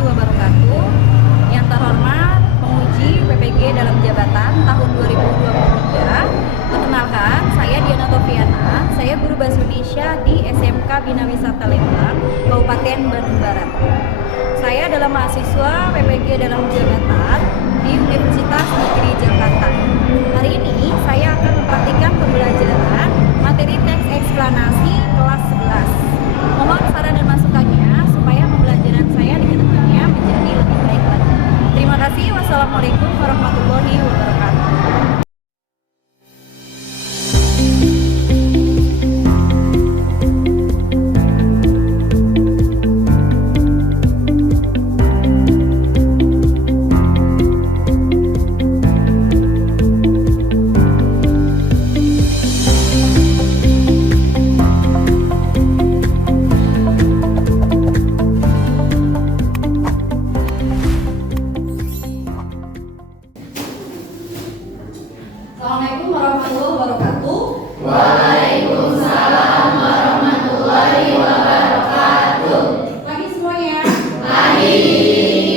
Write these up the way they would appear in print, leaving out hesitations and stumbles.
warahmatullahi wabarakatuh. Yang terhormat penguji PPG dalam jabatan tahun 2023. Perkenalkan, saya Diana Tofiana. Saya guru Bahasa Indonesia di SMK Bina Wisata Lembang, Kabupaten Bandung Barat. Saya adalah mahasiswa PPG dalam jabatan di Universitas Negeri Jakarta. Hari ini saya akan mempraktikkan pembelajaran materi teks eksplanasi kelas 11. Mohon saran dan masukannya supaya pembelajaran saya di kedepannya menjadi lebih baik lagi. Terima kasih. Wassalamualaikum warahmatullahi wabarakatuh. Assalamualaikum warahmatullahi wabarakatuh. Waalaikumsalam warahmatullahi wabarakatuh. Pagi semuanya. Pagi.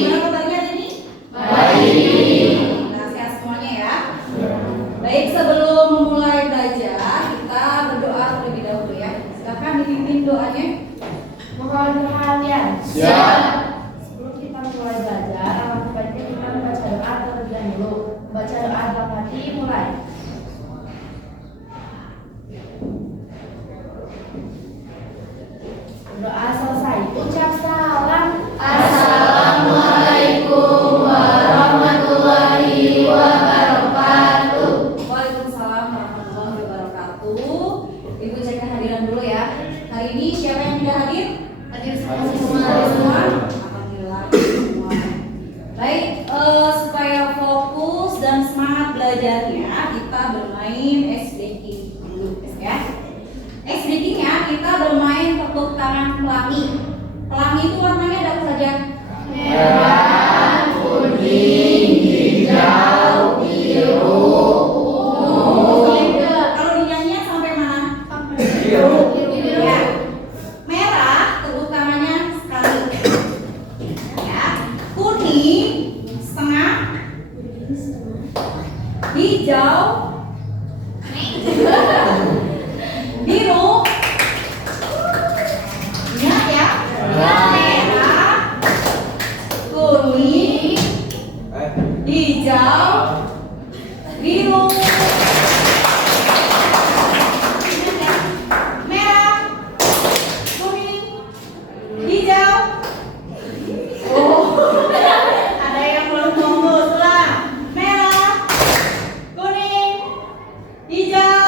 Gimana kabarnya hari ini? Baik. Nah, sehat semuanya ya. Baik, sebelum memulai belajar, kita berdoa terlebih dahulu ya. Silakan dipimpin doanya. Mohon perhatian. Siap. Sebelum kita mulai belajar, alangkah baiknya kita membaca doa terlebih dahulu. Baca doa Al-Fatihah mulai. Doa selesai. Ucap salam. Assalamualaikum warahmatullahi wabarakatuh. Waalaikumsalam warahmatullahi wabarakatuh. Ibu cek kehadiran dulu ya. Hari ini siapa yang tidak hadir? Hadir Hadir semua. Alhamdulillah semua. Baik, supaya fokus dan semangat belajarnya, kita bermain ice breaking dulu, ya. Ice breakingnya kita bermain tepuk tangan pelangi. Pelangi itu warnanya ada apa saja? Merah, kuning, hijau, biru, Kalau dinyanyinya sampai mana? biru. Ya. Merah, tepuk tangannya sekali. Ya. Kuning, setengah. Hijau. Biru. Ingat ya. Merah, kuning, hijau, biru. Ingat ya. Merah, kuning, hijau. Oh, ada yang belum fokus lah. Merah, kuning, hijau,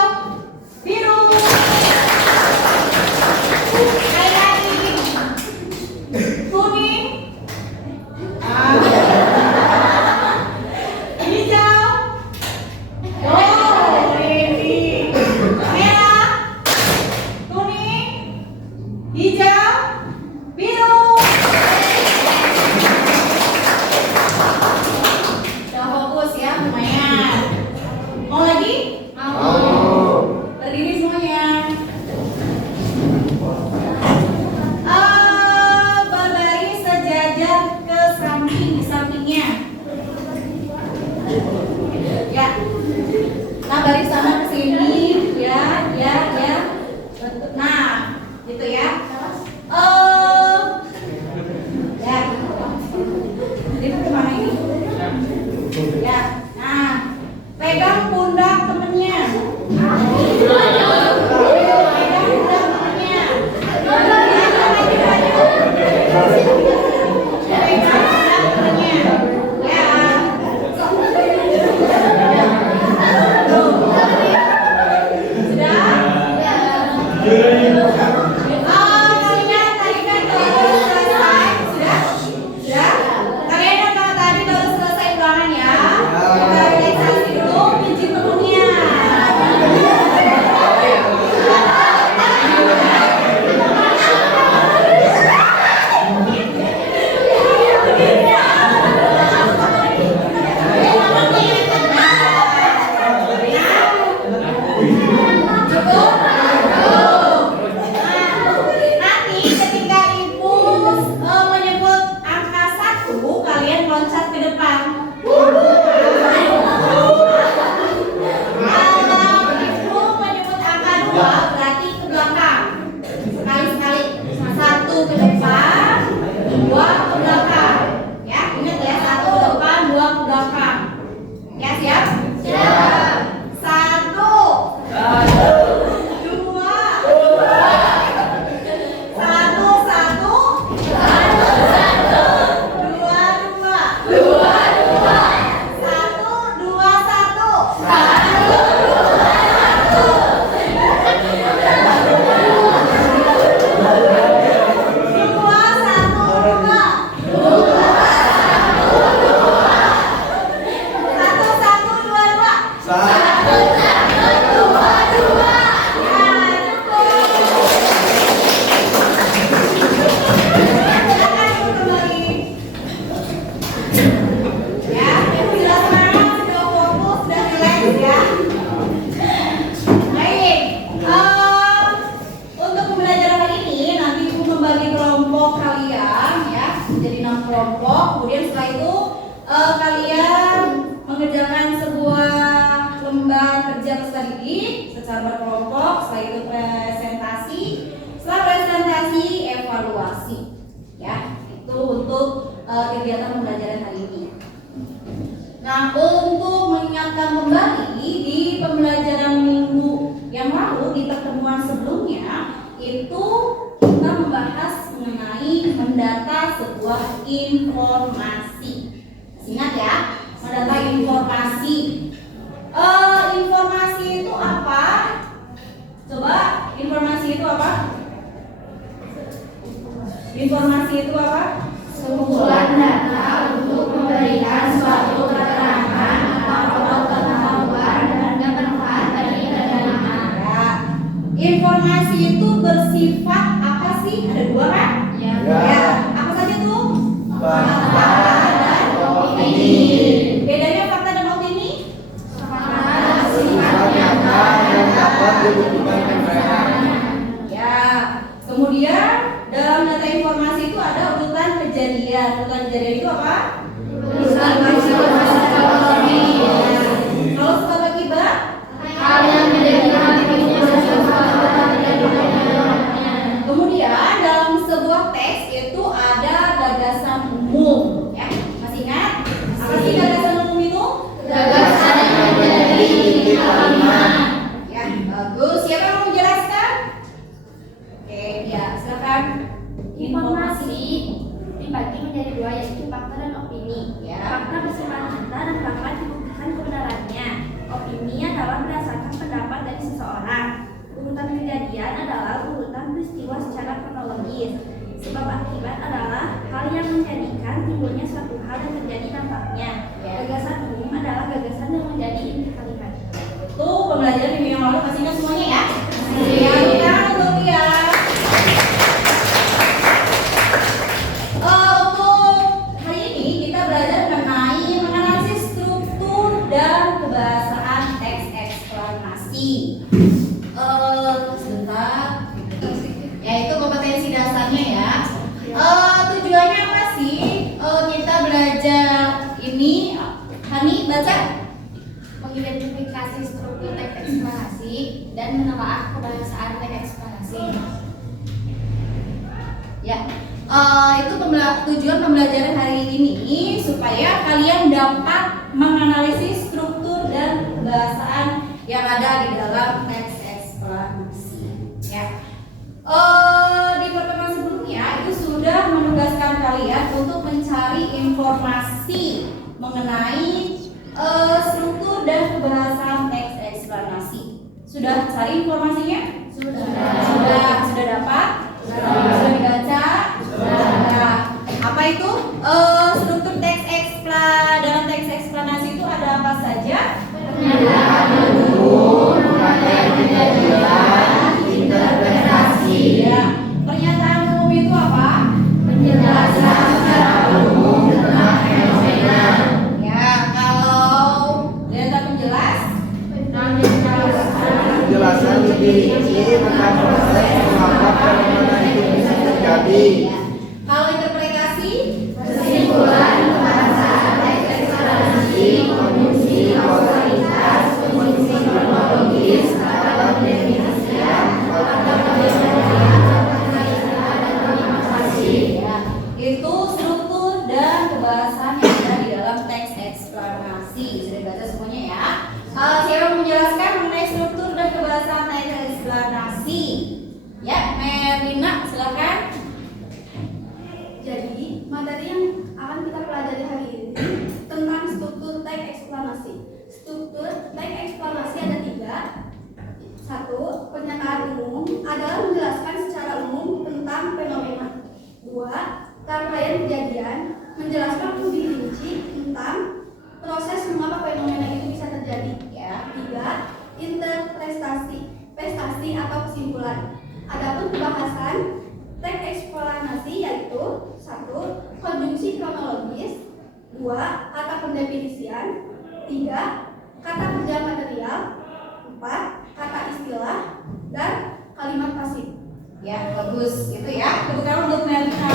berkelompok. Kemudian setelah itu kalian mengerjakan sebuah lembar kerja peserta didik secara berkelompok. Setelah itu presentasi. Setelah presentasi evaluasi. Ya, itu untuk kegiatan pembelajaran hari ini. Nah, untuk mengingatkan kembali di pembelajaran minggu yang lalu di pertemuan sebelumnya itu kita membahas mengenai mendata sebuah informasi. Ingat ya, mendata informasi. Informasi itu apa? Coba, informasi itu apa? Informasi itu apa? Kumpulan data untuk memberikan suatu keterangan atau pengetahuan dan bermanfaat bagi penerima. Ya. Informasi itu bersifat apa sih? Ada dua kan? Ya. Ya. Apa saja tuh? Fakta dan opini. Bedanya fakta dan opini? Sifat nyata yang dapat dibuktikan kebenaran. Ya. Kemudian dalam data informasi itu ada urutan kejadian. Urutan kejadian itu apa? Urusan informasi ekonomi. Kalau sebab akibat? Hal yang menjadi akibatnya sesuatu yang terjadi pada. Kemudian dalam sebuah teks itu ada gagasan umum. Ya, masih ingat? Apa sih gagasan umum itu? Gagasan yang menjadi inti kalimat. Ya, bagus. Siapa yang mau menjelaskan? Oke, ya, silakan. Informasi dibagi menjadi dua, yaitu fakta dan opini. Ya. Fakta bersifat nyata dan dapat dibuktikan kebenarannya. Opini adalah berdasarkan pendapat dari seseorang. Urutan kejadian adalah urutan peristiwa secara kronologis. Sebab akibat adalah hal yang menjadikan timbulnya suatu hal yang terjadi dampaknya. Ya. Gagasan umum adalah gagasan yang menjadi inti kalimat. Itu pembelajaran minggu yang lalu masih ingat semuanya ya? Ya, untuk ya. Untuk hari ini kita belajar mengenai menganalisis struktur dan kebahasaan teks eksplanasi. Sebentar. Ya, itu kompetensi dasarnya ya. Tujuannya apa sih? Kita belajar ini. Hani baca. Mengidentifikasi struktur teks eksplanasi dan menelaah kebahasaan teks eksplanasi. Ya, itu tujuan pembelajaran hari ini supaya kalian dapat menganalisis struktur dan kebahasaan yang ada di dalam teks eksplanasi. Ya, di pertemuan sebelumnya itu sudah menugaskan kalian untuk mencari informasi mengenai struktur dan kebahasaan teks eksplanasi. Sudah cari informasinya? Sudah dapat? Sudah dibaca? Sudah. Apa itu? Struktur teks dalam teks eksplanasi itu ada apa saja? Pernyataan umum, rangkaian kejadian, interpretasi. Ya. Pernyataan umum itu apa? Penjelasan secara umum tentang fenomena. Ya, kalau data penjelas, Penjelasan lebih rinci tentang proses mengapa fenomena itu bisa terjadi. ya. Kalau interpretasi, Kesimpulan kebahasaan teks eksplanasi, kondisi kausalitas, kondisi kronologis, kata pendefinisian, kata ya, itu struktur dan kebahasaan yang ada di dalam teks eksplanasi. Sudah dibaca semuanya ya. Siapa yang menjelaskan mengenai struktur dan kebahasaan teks eksplanasi? Ya, Merlina, silakan. Jadi, materi yang akan kita pelajari hari ini tentang struktur teks eksplanasi. Struktur teks eksplanasi ada tiga. Satu, pernyataan umum adalah menjelaskan secara umum tentang fenomena. Dua, rangkaian kejadian menjelaskan lebih rinci tentang proses mengapa fenomena itu bisa terjadi. Ya. Tiga, interpretasi, prestasi atau kesimpulan. Adapun pembahasan teks eksplanasi yaitu satu, konjungsi kronologis, dua, kata pendefinisian, tiga, kata kerja material, empat, kata istilah, dan kalimat pasif. Ya, bagus. Itu ya. Tepuk tangan untuk Merlina.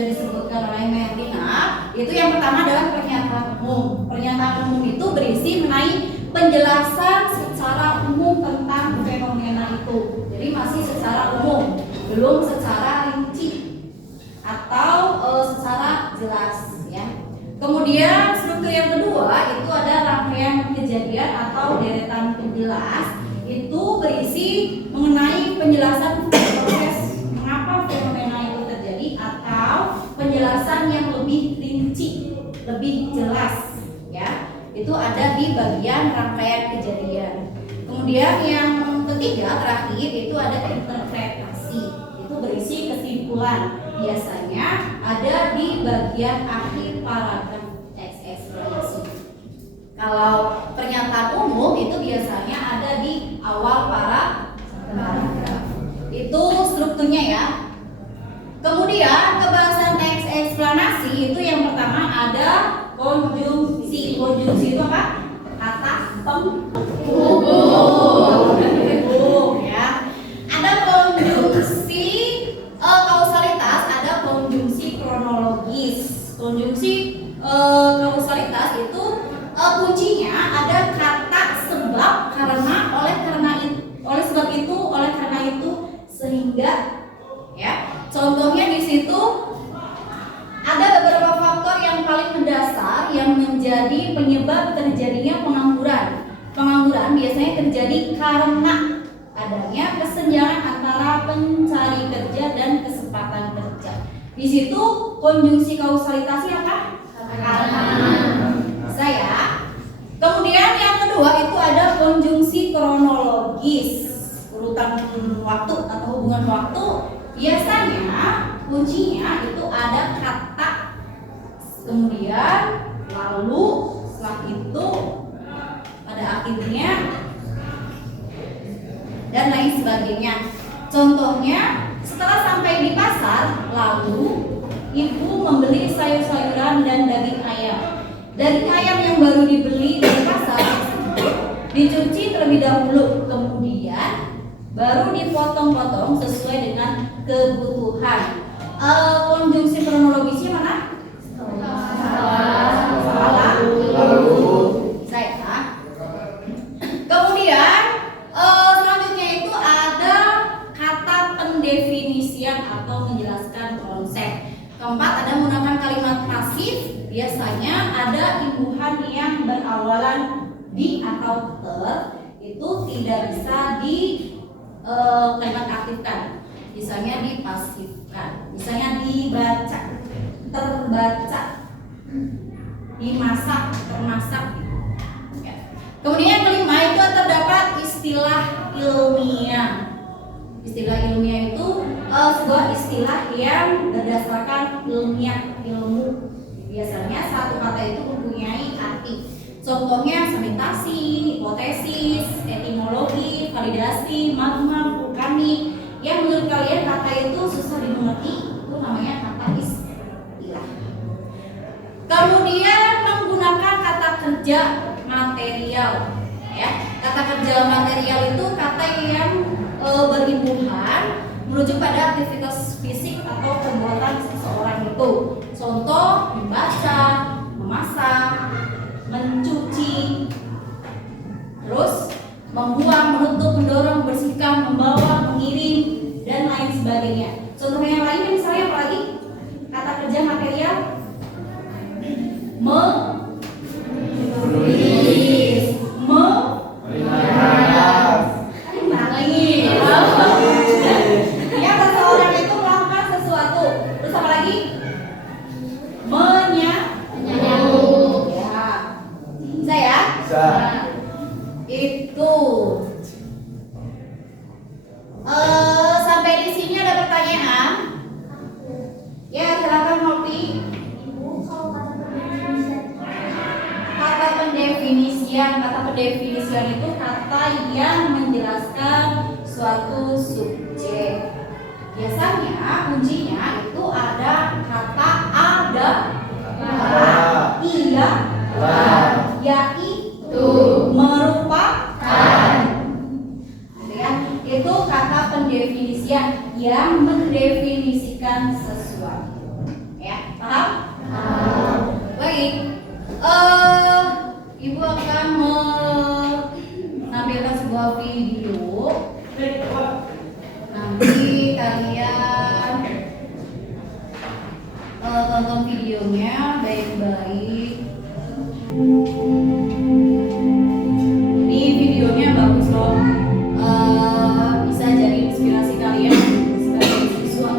sudah disebutkan oleh Merlina, itu yang pertama adalah pernyataan umum. Pernyataan umum itu berisi mengenai penjelasan secara umum tentang fenomena itu. Jadi masih secara umum, belum secara rinci atau secara jelas ya. Kemudian struktur yang kedua itu ada rangkaian kejadian atau deretan penjelas. Itu berisi mengenai penjelasan proses mengapa fenomena itu terjadi atau penjelasan yang lebih rinci, lebih jelas ya. Itu ada di bagian rangkaian kejadian. Kemudian yang ketiga terakhir itu ada interpretasi. Itu berisi kesimpulan. Biasanya ada di bagian akhir paragraf teks eksplorasi. Kalau pernyataan umum itu biasanya ada di awal paragraf. Itu strukturnya ya. Kemudian kebahasan teks eksplanasi itu yang pertama ada konjungsi. Konjungsi itu apa? Kata penghubung ya. Ada konjungsi kausalitas, ada konjungsi kronologis. Konjungsi kausalitas itu kuncinya ada kata sebab, karena, oleh sebab itu, oleh karena itu, sehingga ya. Contohnya di situ ada beberapa faktor yang paling mendasar yang menjadi penyebab terjadinya pengangguran. Pengangguran biasanya terjadi karena adanya kesenjangan antara pencari kerja dan kesempatan kerja. Di situ konjungsi kausalitasnya apa? Karena. Saya. Kemudian yang kedua itu ada konjungsi kronologis, urutan waktu atau hubungan waktu. Biasanya kuncinya itu ada kata, kemudian lalu, setelah itu pada akhirnya dan lain sebagainya. Contohnya, setelah sampai di pasar, lalu ibu membeli sayur-sayuran dan daging ayam. Daging ayam yang baru dibeli dari pasar dicuci terlebih dahulu, kemudian baru dipotong-potong sesuai dengan kebutuhan. Konjungsi kronologisnya mana? Salah. Saya. Kemudian selanjutnya itu ada kata pendefinisian atau menjelaskan konsep. Keempat ada menggunakan kalimat pasif. Biasanya ada imbuhan yang berawalan di atau ter, itu tidak bisa di kalimat aktifkan. Misalnya dipasifkan. Misalnya dibaca, terbaca, dimasak, termasak. Ya. Kemudian yang kelima itu terdapat istilah ilmiah. Istilah ilmiah itu sebuah istilah yang berdasarkan ilmiah, ilmu. Biasanya satu kata itu mempunyai arti. Contohnya sementasi, hipotesis, etimologi, validasi, magma, vulkanik. Yang menurut kalian kata itu susah dimengerti, itu namanya kata istilah. Kemudian menggunakan kata kerja material. Ya, kata kerja material itu kata yang berimbuhan menuju pada aktivitas fisik atau perbuatan seseorang itu. Contoh membaca, memasak, mencuci, terus membuang, menutup, mendorong, membersihkan, membawa, mengirim, dan lain sebagainya. Contoh yang lainnya misalnya apa lagi? Kata kerja material, menulis, ya, seseorang itu melakukan sesuatu. Terus apa lagi? Menyambut. Ya. Bisa ya? Bisa. Itu. Sampai di sini ada pertanyaan? Ya, silakan Molti. Kata pendefinisian itu kata yang menjelaskan suatu subjek. Biasanya kuncinya itu ada kata ada, iya, yaitu, merupakan. Ya, itu kata pendefinisian yang mendefinisikan sesuatu. Paham? Baik. Ibu akan menampilkan sebuah video. Nanti kalian tonton videonya baik-baik. Ini videonya bagus loh. Bisa jadi inspirasi kalian sebagai siswa.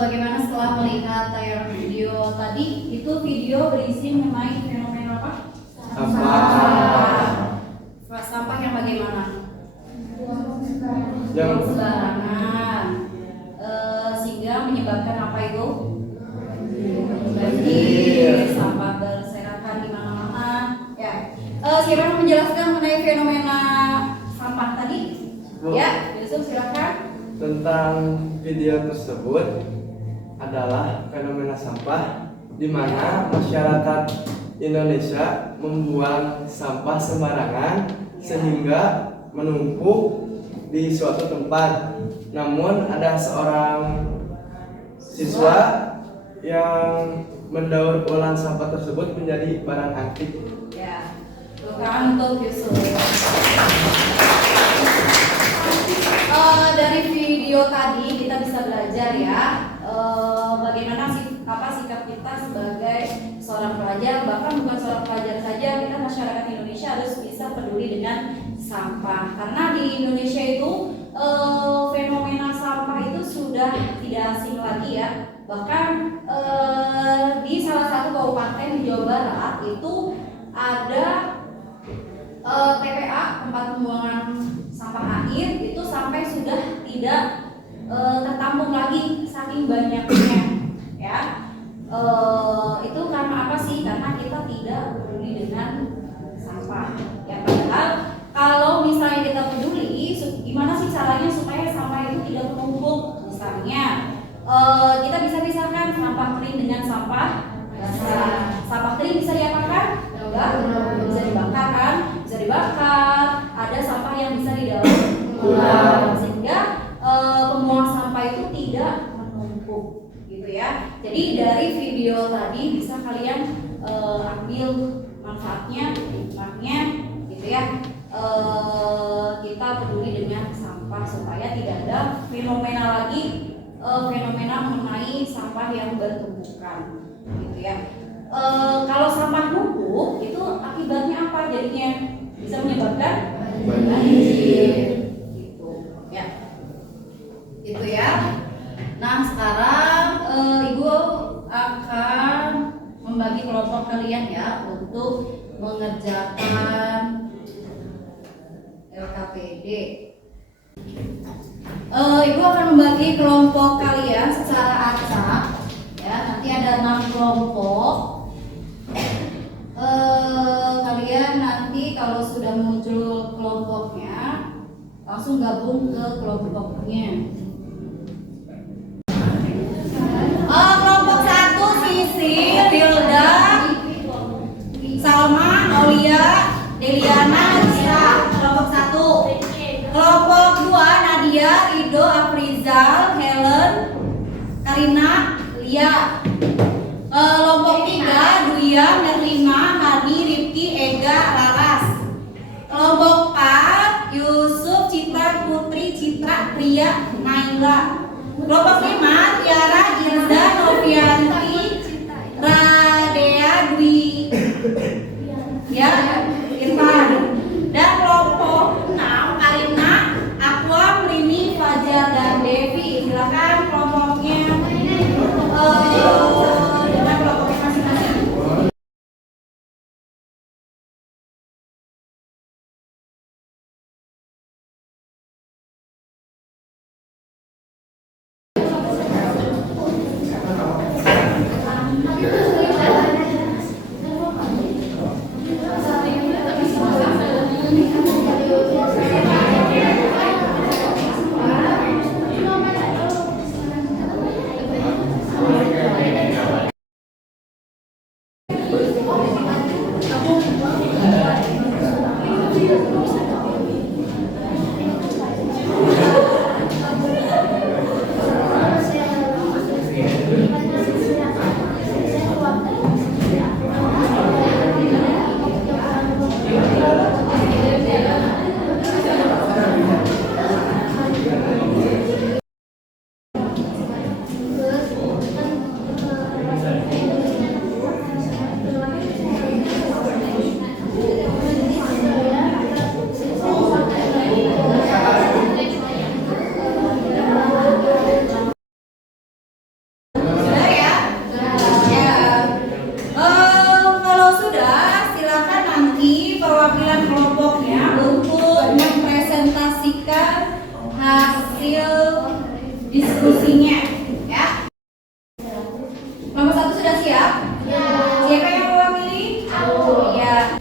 Bagaimana setelah melihat tayangan video tadi? Itu video berisi mengenai fenomena apa? Sampah. Sampah yang bagaimana? Yang Sembarangan. Sehingga menyebabkan apa itu? Banjir, sampah berserakan di mana-mana. Ya. Siapa yang menjelaskan mengenai fenomena sampah tadi? Bu. Ya, Yusuf silakan. tentang video tersebut adalah fenomena sampah di mana masyarakat Indonesia membuang sampah sembarangan sehingga menumpuk di suatu tempat. Namun ada seorang siswa yang mendaur ulang sampah tersebut menjadi barang antik. Ya, bukan untuk Yusuf. Dari video tadi kita bisa belajar ya bagaimana sikap kita sebagai seorang pelajar, bahkan bukan seorang pelajar saja, kita masyarakat Indonesia harus bisa peduli dengan sampah, karena di Indonesia itu fenomena sampah itu sudah tidak asing lagi ya. Bahkan di salah satu kabupaten di Jawa Barat itu ada TPA, tempat pembuangan sampah air, itu sampai sudah tidak tertampung lagi saking banyaknya ya. Itu karena apa sih? Karena kita tidak peduli dengan sampah ya. Padahal kalau misalnya kita peduli, gimana sih caranya supaya sampah itu tidak menumpuk? Misalnya kita bisa pisahkan sampah kering dengan sampah basah. Sampah kering bisa diapakan? Enggak, bisa dibakar kan? Bisa dibakar. Ada sampah yang bisa didaur ulang sehingga pembuangan sampah itu tidak menumpuk gitu ya. Jadi dari video tadi bisa kalian ambil manfaatnya, hikmahnya gitu ya. Kita peduli dengan sampah supaya tidak ada fenomena lagi, fenomena mengenai sampah yang bertumpukan gitu ya. Kalau sampah numpuk itu akibatnya apa jadinya? Bisa menyebabkan banjir gitu ya. Gitu ya. Nah, sekarang Ibu akan membagi kelompok kalian ya untuk mengerjakan LKPD. Ibu akan membagi kelompok kalian secara acak ya. Nanti ada 6 kelompok. Kalian nanti kalau sudah muncul kelompoknya langsung gabung ke kelompoknya. Kelompok 1 Sisi, Hilda, Salma, Aulia, Deliana, Zira. Kelompok 1. Kelompok 2 Nadia, Rido, Afrizal, Helen, Karina, Lia. Kelompok 3 Duya, Merlina, Hani, Rifki, Ega, Laras. Kelompok 4 Yusuf, Citra, Putri, Citra, Nabila. Kelompok 5 Tiara, Ilza, Novianti, Radea, Dwi, ya, Irfan. Dan kelompok 6 Karina, Aqua, Rini, Fajar, dan Devi. Silakan kelompoknya dengan kelompoknya masing-masing. Kalau sudah, silakan nanti perwakilan kelompoknya untuk mempresentasikan hasil diskusinya, ya. Nomor 1 sudah siap? Siapa yang mewakili? Aku. Ya.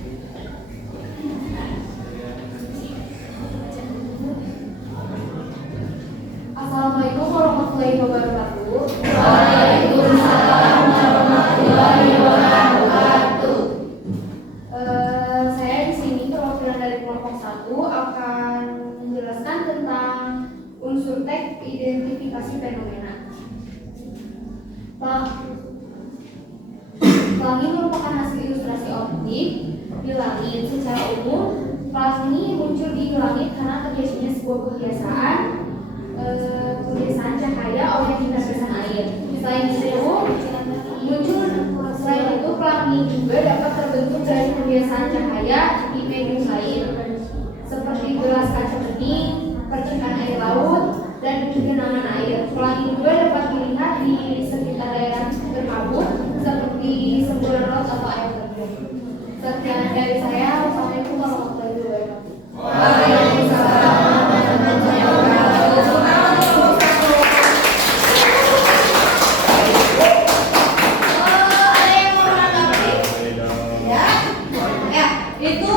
Assalamualaikum warahmatullahi wabarakatuh. Saya di sini perwakilan dari kelompok 1 akan menjelaskan tentang unsur teks identifikasi fenomena. Pelangi merupakan hasil ilustrasi optik di langit. Secara umum, pelangi muncul di langit karena terjadinya sebuah kebiasaan cahaya oleh tetesan air. Selain itu pelangi juga dapat terbentuk dari kebiasaan cahaya di medium lain, seperti gelas kaca bening, percikan air laut, dan genangan air. Pelangi juga dapat dilihat di sekitar daerah berkabut, seperti semburan laut atau air terjun. Sekian dari saya. Wassalamualaikum warahmatullahi wabarakatuh. Waalaikumsalam warahmatullahi wabarakatuh. Ada yang mau menanggapi? Ya. Ya, itu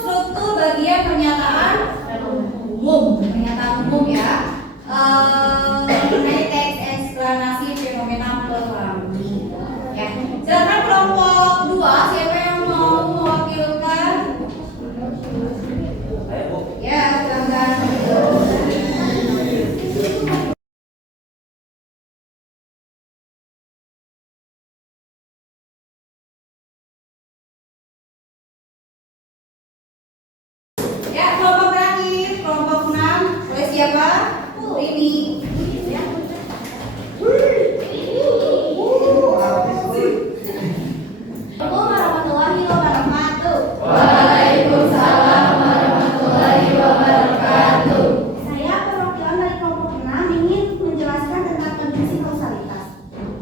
struktur bagian pernyataan umum ya. Mengenai teks eksplanasi fenomena pelangi. Ya. Silakan kelompok 2, siapa yang mau mewakilkan? Ya, silakan. Ya, kelompok terakhir, kelompok 6, oleh siapa? Rini. Ya. Assalamualaikum warahmatullahi wabarakatuh. Waalaikumsalam warahmatullahi wabarakatuh. Saya perwakilan dari kelompok 6 ingin menjelaskan tentang kondisi kausalitas.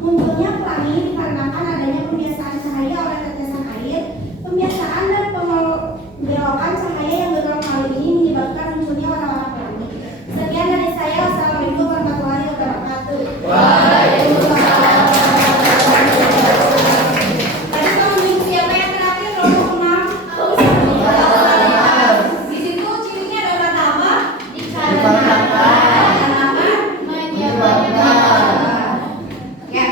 Munculnya pelangi dikarenakan adanya pembiasaan cahaya oleh tetesan air. Pembiasaan dan pembelokan cahaya yang berulang kali ini menyebabkan munculnya warna-warna pelangi. Sekian dari saya. Wassalamualaikum warahmatullahi wabarakatuh. Waalaikumsalam. Tadi pengunjung siapa yang terakhir? Kelompok 6. Di situ cirinya ada kata apa? Ya.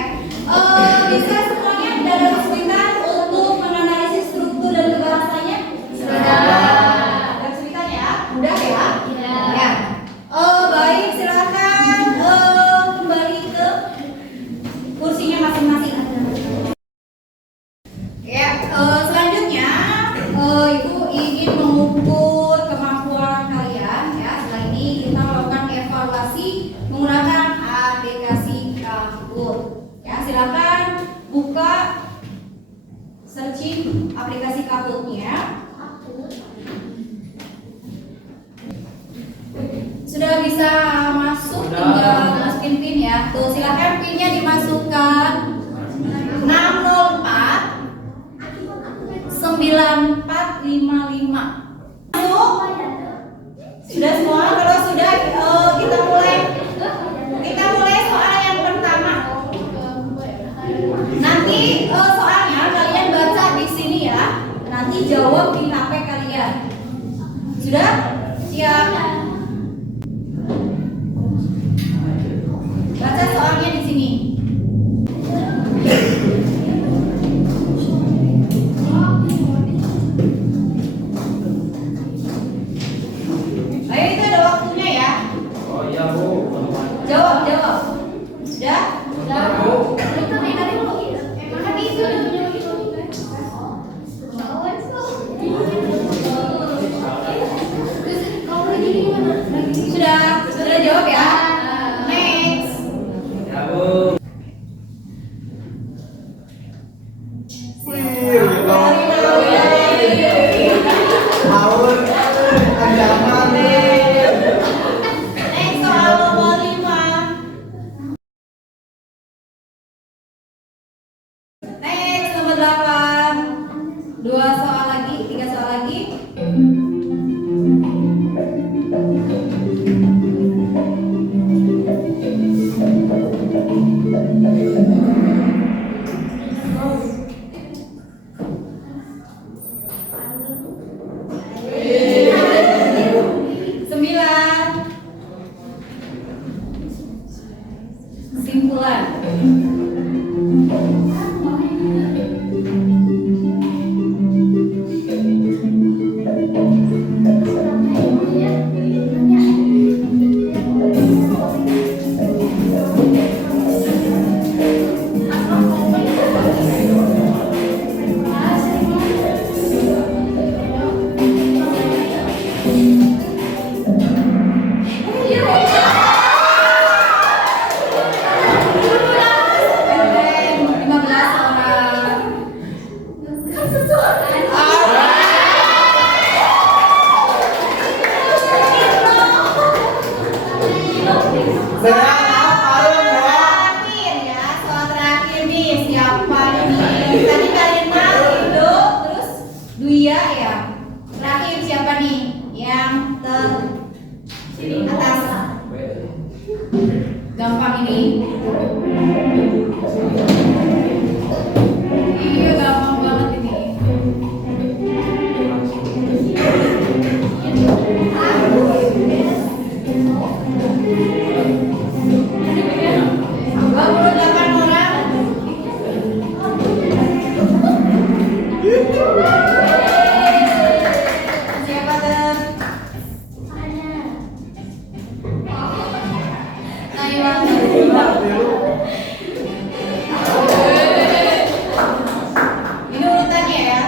Bisa semuanya tidak ada kesulitan untuk menganalisis struktur dan kebahasanya? Ada kesulitan ya? Mudah ya? Ya. Baik, silakan kembali ke kursinya masing-masing. Ya, selanjutnya Ibu ingin mengukur kemampuan kalian ya. Setelah ini kita melakukan evaluasi menggunakan Silakan buka searching aplikasi Kahoot-nya. Sudah bisa masuk, tinggal masukin PIN ya. Tuh, silakan PIN-nya dimasukkan. 604 9455. Masuk? Sudah semua? Kalau sudah, kita mulai soal yang pertama. Nanti soalnya kalian baca di sini ya. Nanti jawab di HP kalian. Sudah? Siap? Baca soalnya di sini. Ayo, itu ada waktunya ya. Oh iya Bu. Jawab. Sudah? Sudah jawab ya. Next. Ya Bu. Haur, anjaman. Next soal nomor 5. Next nomor 8. 2 soal lagi, 3 soal lagi. Kesimpulan. Terakhir ya, soal terakhir nih. Siapa ini? Tadi kalian Indo, terus Duya ya. Terakhir siapa nih? Yang atas. Gampang ini. Iya, gampang banget ini. Siapa tuh? Ini urutannya ya.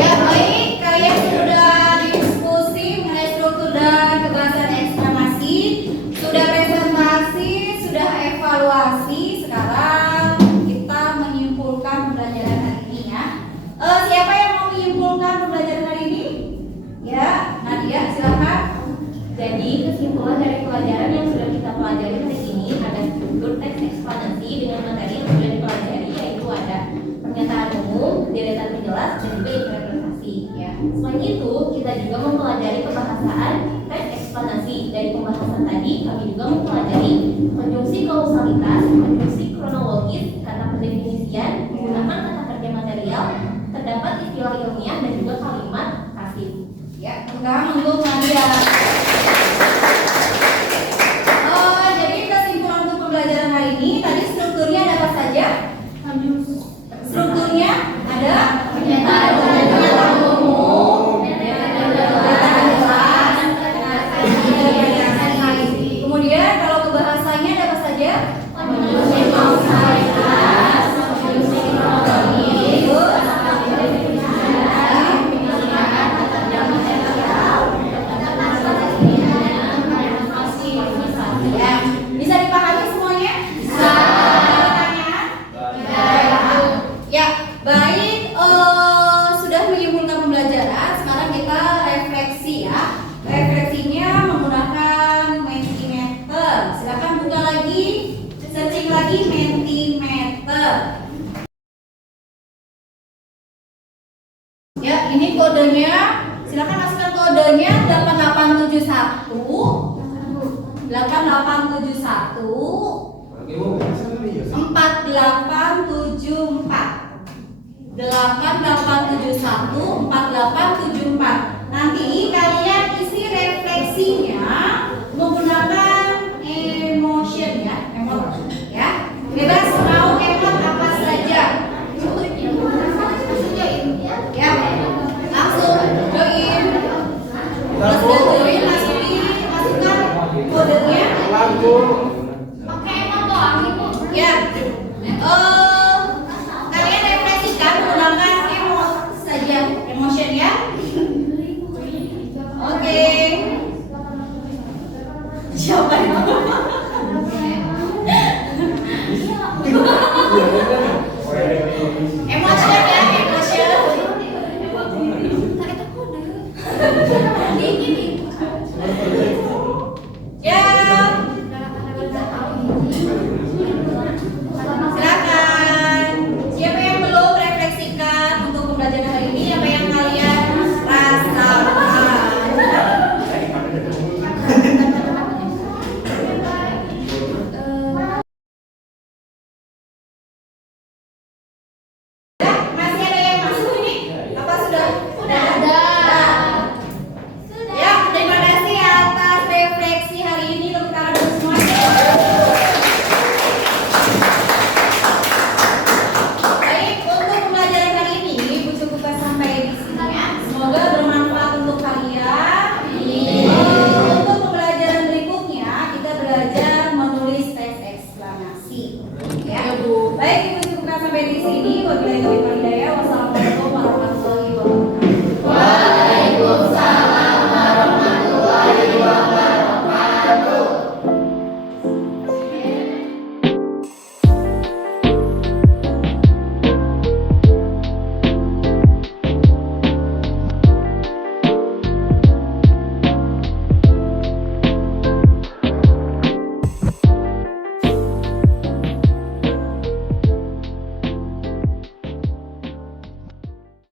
Ya, baik, kalian sudah diskusi mengenai struktur dan kebahasan eksklamasi, sudah presentasi, sudah evaluasi. Sekarang kita menyimpulkan pembelajaran hari ini ya. Siapa yang mau menyimpulkan pembelajaran hari ini? Ya, Nadia, silakan. Jadi kesimpulan dari pelajaran yang sudah kita pelajari hari ini ada struktur teks eksplanasi dengan materi yang sudah dipelajari, yaitu ada pernyataan umum, deretan penjelas, dan juga interpretasi. Ya. Selain itu, kita juga mempelajari pembahasan teks eksplanasi. Dari pembahasan tadi, kami juga mempelajari konjungsi kausalitas, konjungsi kronologis, kata pendefinisian, menggunakan kata kerja material, terdapat istilah ilmiah dan juga kalimat pasif. Ya, tepuk tangan untuk Nadia. Jadi kesimpulan untuk pembelajaran hari ini, tadi strukturnya ada apa saja? Strukturnya ada pernyataan umum, kemudian kalau kebahasanya ada apa saja? kodenya, silakan masukkan kodenya 8871 4874. Nanti kalian isi refleksinya menggunakan emotion ya, emot ya. Bebas mau emot apa saja. Ya, langsung join. Terus udah join masukkan kodenya. Pakai emot doang Ibu. Ya, kalian refleksikan menggunakan emot saja, emotion ya.